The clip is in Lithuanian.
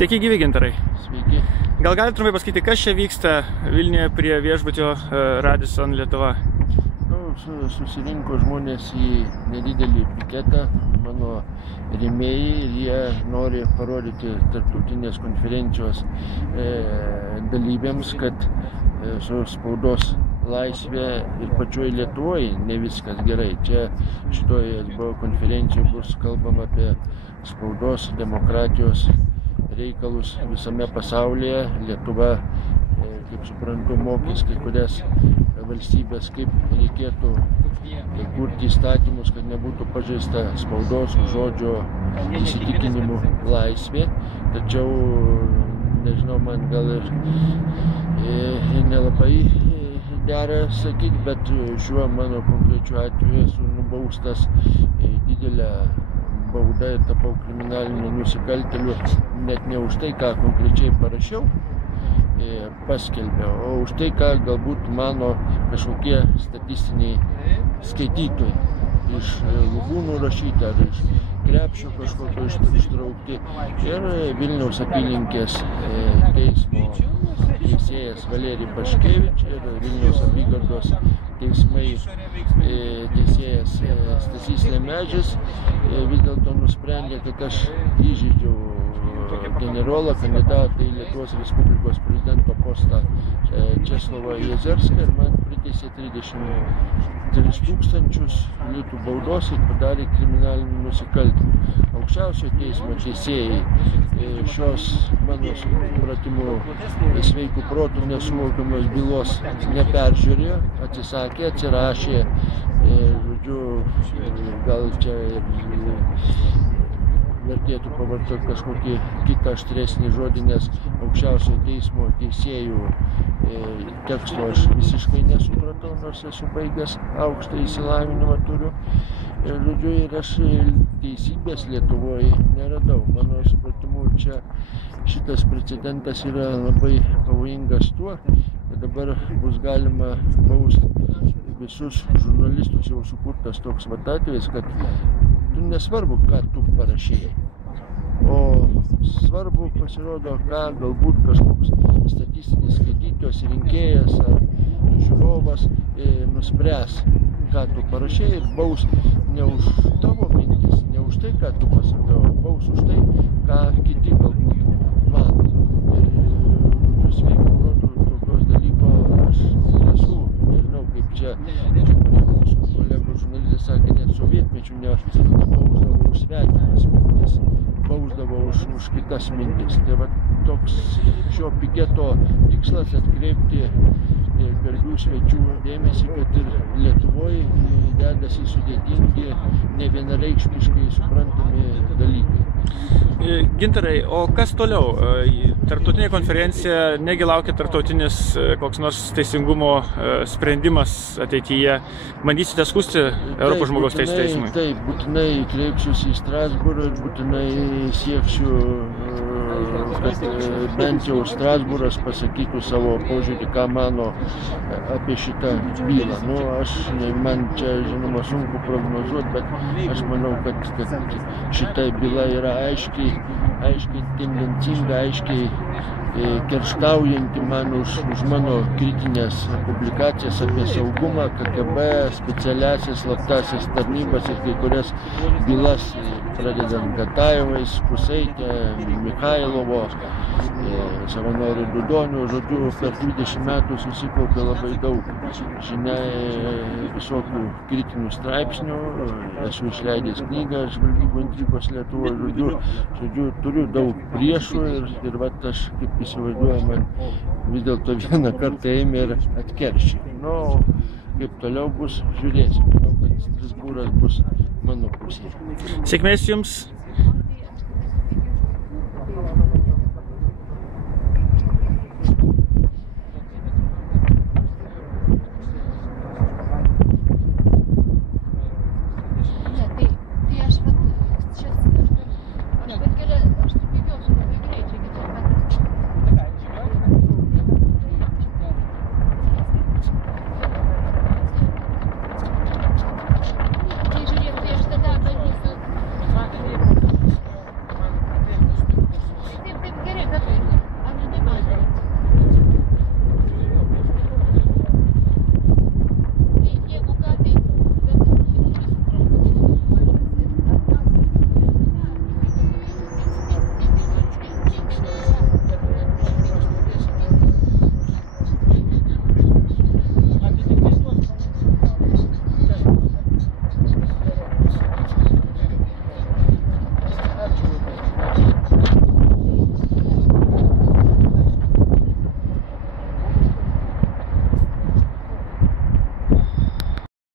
Sveiki, gyvi Gintarai. Sveiki. Gal galite trumpai pasakyti, kas čia vyksta Vilniuje prie viešbutio Radisson Lietuva? Susirinko žmonės į nedidelį piketą, mano rėmėjai, ir jie nori parodyti tarptautinės konferencijos dalyviams, kad su spaudos laisvė ir pačioj Lietuvoje ne viskas gerai. Čia šitoje konferencijoje bus kalbama apie spaudos, demokratijos reikalus visame pasaulyje. Lietuva, kaip suprantu, mokys kai kurias valstybės, kaip reikėtų kurti įstatymus, kad nebūtų pažeista spaudos, žodžio, įsitikinimų laisvė. Tačiau, nežinau, man gal ir nelabai dera sakyti, bet šiuo mano konkrečiu atveju esu nubaustas didelę baudą ir tapau kriminaliniu nusikaltėliu net ne už tai, ką konkrečiai parašiau, paskelbiau, o už tai, ką galbūt mano kažkokie statistiniai skaitytojai iš lubų nurašyti ar iš krepšio kažkokio ištraukti. Ir Vilniaus apylinkės teismo teisėjas Valerij Paškevič ir Vilniaus apygardos teismai teisėjas Stasys Lemežis vis dėlto nusprendė, kad aš įžeidžiau generolą, kandidatą į Lietuvos Respublikos prezidento postą Česlovą Jezerską ir man priteisė 33 000 litų baudos ir padarė kriminalinį nusikaltimą. Aukščiausio teismo teisėjai šios, mano supratimu, sveikų protų nesuvokiamos bylos neperžiūrėjo, atsisakė, atsirašė, gal čia vertėtų pavartoti kažkokį kitą aštresnį žodį, nes aukščiausio teismo teisėjų teksto aš visiškai nesupratau, nors esu baigęs aukštą išsilavinimą turiu. Ir aš teisybės Lietuvoje neradau. Mano supratimu, čia šitas precedentas yra labai pavojingas tuo, kad dabar bus galima bausti visus žurnalistus. Jau sukurtas toks atvejis, kad nesvarbu, ką tu parašėjai, o svarbu pasirodo, ką galbūt kažkoks statistinis skaitytojas, rinkėjas ar žiūrovas nuspręs, ką tu parašėjai, ir baus ne už tavo mintis, ne už tai, ką tu pasakai, o baus už tai, ką kiti galbūt mano. Ir sveiko protų tokios dalyko aš nesu, nežinau, kaip čia mūsų kolegų žurnalistai sakė, net sovietmečių nebausdavo už svetimas mintis, bausdavo už kitas mintis. Tai va toks šio piketo tikslas atkreipti garbių svečių dėmesį, kad ir Lietuvoje dedasi sudėtingi, nevienareikšmiškai suprantami dalykai. Gintarai, o kas toliau? Tarptautinė konferencija, negi laukia tarptautinis koks nors teisingumo sprendimas ateityje? Bandysite skųsti Europos žmogaus teisių teismui? Taip, būtinai kreipsiuosi į Strasbūrą ir būtinai sieksiu, kad bent jau Strasbūras pasakytų savo požiūrį, ką mano apie šitą bylą. Man čia, žinoma, sunku prognozuoti, bet aš manau, kad šita byla yra aiškiai tendencinga, aiškiai kerštaujanti man už mano kritinės publikacijas apie saugumą, KGB, specialiasias slaptasias tarnybas ir kai kurias bylas, pradedant Gatajevais, Kusaitė, Mikhailovo, savanorių Dudonių. Žodžiu, per 20 metų susikaupė labai daug visokių kritinių straipsnių. Esu išleidęs knygą Žvalgybų intrigos Lietuvoje. Žodžiu, turiu daug priešų ir vat aš, kaip įsivaizduoju, man vis dėlto vieną kartą ėmė ir atkeršė. Kaip toliau bus, žiūrėsim. Manau, kad Strasbūras bus mano pusėje. Sėkmės jums